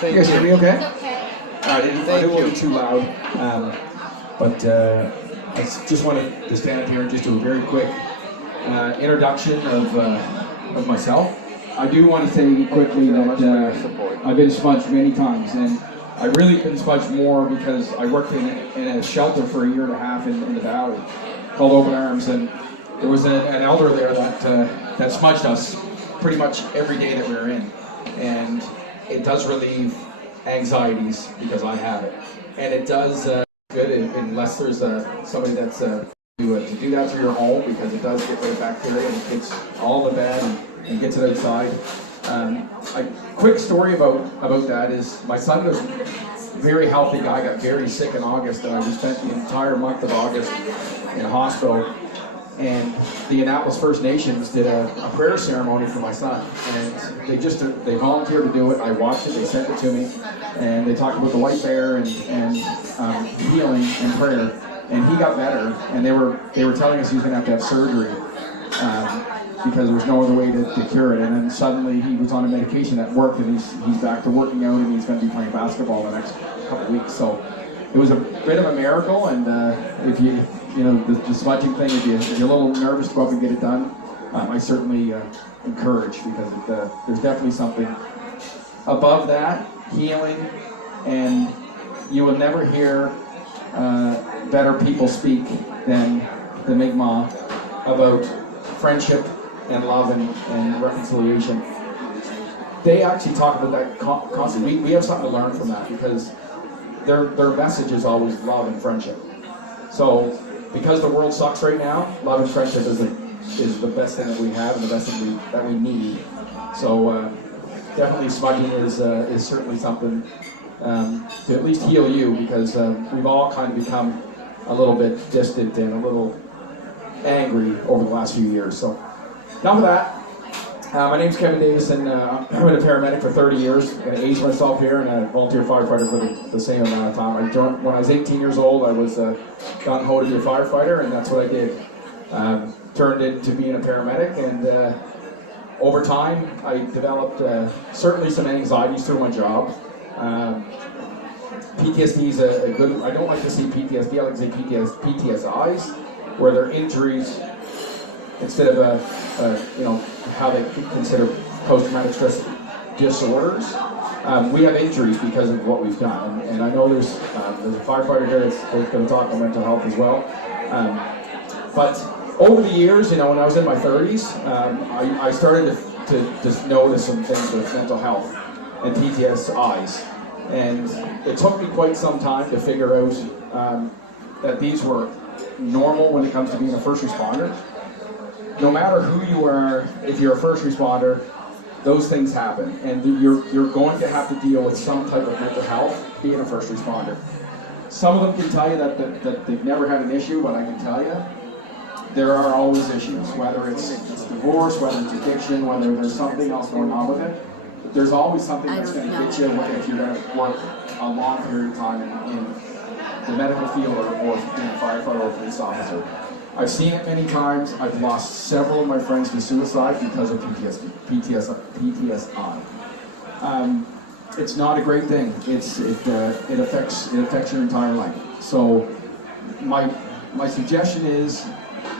Thank you guys hear me okay? Okay. I didn't want to be too loud, but I just wanted to stand up here and just do a very quick introduction of myself. I do want to say quickly that I've been smudged many times, and I've really been smudged more because I worked in a shelter for a year and a half in the valley called Open Arms, and there was an elder there that smudged us pretty much every day that we were in, and it does relieve anxieties because I have it, and it does good unless there's somebody that's to do that to your home, because it does get rid of bacteria and it gets all the bad and gets it outside. A quick story about that is my son was a very healthy guy, got very sick in August, and I just spent the entire month of August in a hospital. And the Annapolis First Nations did a prayer ceremony for my son, and they volunteered to do it. I watched it, they sent it to me, and they talked about the white bear and healing and prayer, and he got better. And they were telling us he was going to have surgery because there was no other way to cure it. And then suddenly he was on a medication that worked, and he's back to working out, and he's going to be playing basketball the next couple of weeks. So it was a bit of a miracle, and if the smudging thing, if you're a little nervous to go up and get it done, I certainly encourage, because there's definitely something above that, healing, and you will never hear better people speak than the Mi'kmaq about friendship and love and reconciliation. They actually talk about that constantly. We have something to learn from that, because their message is always love and friendship. So because the world sucks right now, love and friendship is the best thing that we have and the best thing that we need. So definitely smudging is certainly something to at least heal you, because we've all kind of become a little bit distant and a little angry over the last few years. So enough of that. My name's Kevin Davison. I've been a paramedic for 30 years. I'm going to age myself here, and a volunteer firefighter for the same amount of time. I joined when I was 18 years old. I was gung-ho to be a firefighter, and that's what I did. Turned into being a paramedic, and over time I developed certainly some anxieties through my job. PTSD is a good, I don't like to say PTSD, I like to say PTSIs, where they're injuries instead of how they consider post-traumatic stress disorders. We have injuries because of what we've done, and I know there's a firefighter here that's going to talk about mental health as well. But over the years, when I was in my 30s, I started to just notice some things with mental health and PTSIs, and it took me quite some time to figure out that these were normal when it comes to being a first responder. No matter who you are, if you're a first responder, those things happen, and you're going to have to deal with some type of mental health being a first responder. Some of them can tell you that they've never had an issue, but I can tell you there are always issues, whether it's divorce, whether it's addiction, whether there's something else going on with it. There's always something that's going to get you if you're going to work a long period of time in the medical field or being a firefighter or a police officer. I've seen it many times. I've lost several of my friends to suicide because of PTSI. It's not a great thing. It affects your entire life. So my suggestion is,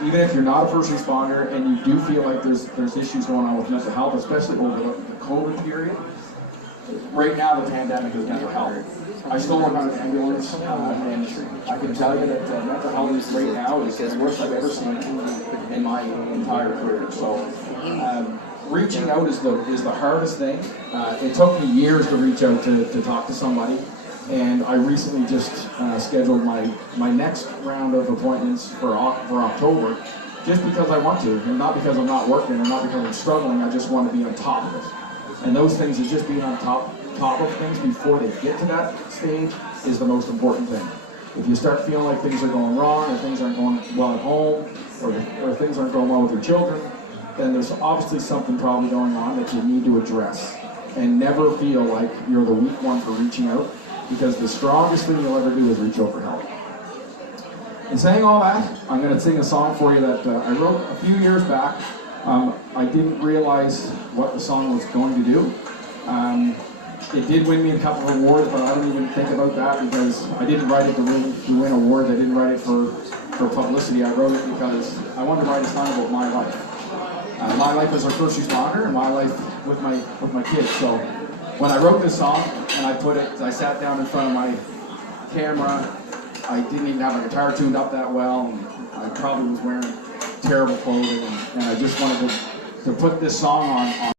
even if you're not a first responder and you do feel like there's issues going on with mental health, especially over the COVID period. Right now, the pandemic is mental health. I still work on an ambulance, and I can tell you that mental health right now is the worst I've ever seen in my entire career. So reaching out is the hardest thing. It took me years to reach out to talk to somebody, and I recently just scheduled my next round of appointments for October, just because I want to, and not because I'm not working, or not because I'm struggling. I just want to be on top of it. And those things is just being on top of things before they get to that stage is the most important thing. If you start feeling like things are going wrong, or things aren't going well at home, or things aren't going well with your children, then there's obviously something probably going on that you need to address. And never feel like you're the weak one for reaching out, because the strongest thing you'll ever do is reach out for help. In saying all that, I'm going to sing a song for you that I wrote a few years back. I didn't realize what the song was going to do. It did win me a couple of awards, but I don't even think about that because I didn't write it to win awards. I didn't write it for publicity. I wrote it because I wanted to write a song about my life. My life as a first responder and my life with my kids. So when I wrote this song and I sat down in front of my camera. I didn't even have my guitar tuned up that well. And I probably was wearing terrible clothing, and I just wanted to put this song on